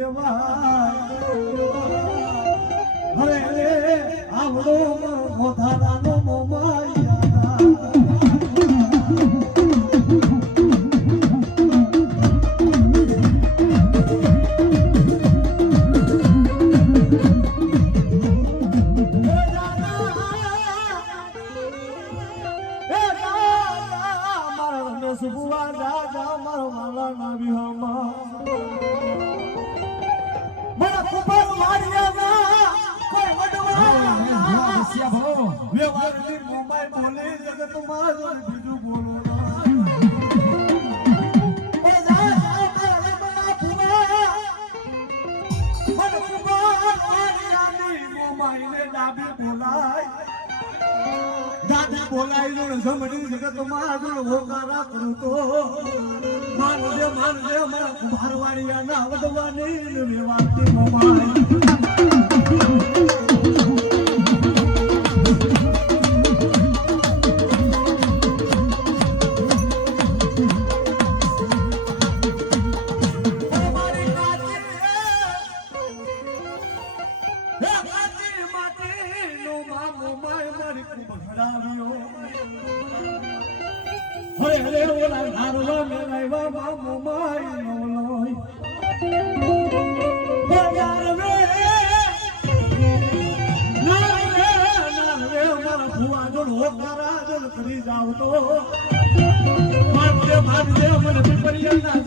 કેવાય હવે આવડો મોધારાનો મોમાયા સુબુઆ રાજા મારો માલા ના વિહામાં મારા કુબર મારિયા કોઈ વડવા વ્યવહારની મુંબઈ બોલે જગત માં બીજું બોલો ડાબી બોલાય દાદી બોલાઈ જો જમણી જગત માં જો હોકારા કરું તો માનજે મારા કુંભારવાડિયા ના વધવાની વિવાદની મોમાઈ હરે ઓલા નારવા મેલાવા બાબુ માઈ નો લોય બજાર વે નારે મારા ભુવા જો હોકારા જો કરી જાવ તો મારજે મને પીપરિયા